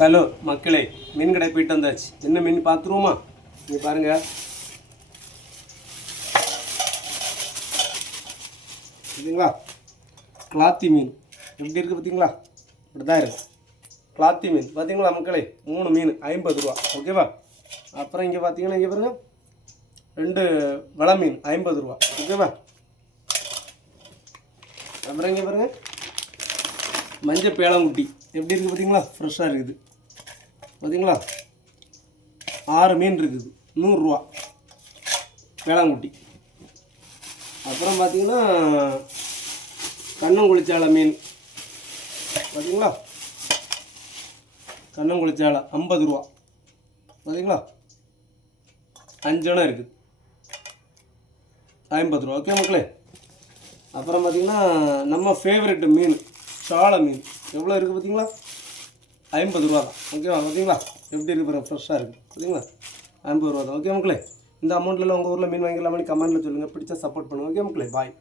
Hello மக்களே மீன் கடை போயிட்டு வந்தாச்சு. என்ன மீன் பார்த்துருவோமா நீ பாருங்க. சரிங்களா கிளாத்தி மீன். எப்படி இருக்குது பார்த்தீங்களா இப்படி தான் இருக்கு. கிளாத்தி மீன். பார்த்தீங்களா மக்களே? மூணு மீன் ஐம்பது ரூபா. ஓகேவா அப்புறம் இங்கே பார்த்தீங்கன்னா இங்கே பாருங்க. ரெண்டு வள மீன் ஐம்பது ரூபா. ஓகேவா அப்புறம் இங்கே பாருங்க. மஞ்சள் பேளங்குட்டி. எப்படி இருக்குது பார்த்தீங்களா ஃப்ரெஷ்ஷாக இருக்குது. பார்த்தீங்களா ஆறு மீன் இருக்குது. நூறுரூவா. வேளாங்குட்டி. அப்புறம் பார்த்தீங்கன்னா கண்ணங்குளிச்சாலை மீன். பார்த்தீங்களா கண்ணங்குளிச்சாலை ஐம்பது ரூபா. பார்த்தீங்களா அஞ்சனம் இருக்குது. ஐம்பது ரூபா. ஓகே மக்களே? அப்புறம் பார்த்தீங்கன்னா நம்ம ஃபேவரெட்டு மீன் சாலை மீன். எவ்வளோ இருக்குது பார்த்தீங்களா ஐம்பது ரூபா தான். ஓகேவா பார்த்தீங்களா எப்படி இருக்கிற ஃப்ரெஷ்ஷாக இருக்குது பார்த்தீங்களா ஐம்பது ரூபா தான். ஓகே மக்களே? இந்த அமௌண்ட்டில் உங்கள் ஊரில் மீன் வாங்கிக்கலாமே கமெண்ட்டில் சொல்லுங்கள் பிடிச்சா சப்போர்ட் பண்ணுங்கள் ஓகே மக்களே? பாய்